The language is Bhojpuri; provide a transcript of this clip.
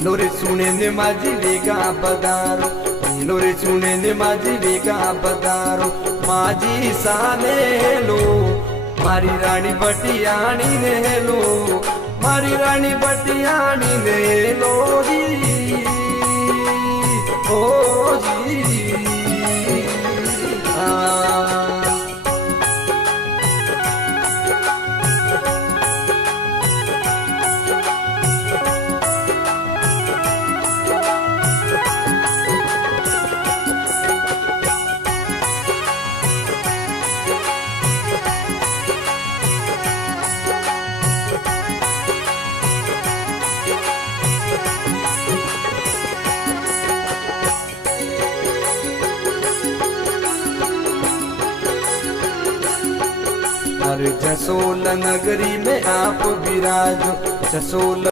हेलो रे सुने ने माझी वेगा पधारो, हेलो रे सुने ने माझी वेगा पधारो, माझी साने हेलो मारी रानी बटियाणी ने हेलो, मारी रानी बटियाणी ने हेलो जी ओ जी अरे जसोल नगरी में आप विराजो, जसोल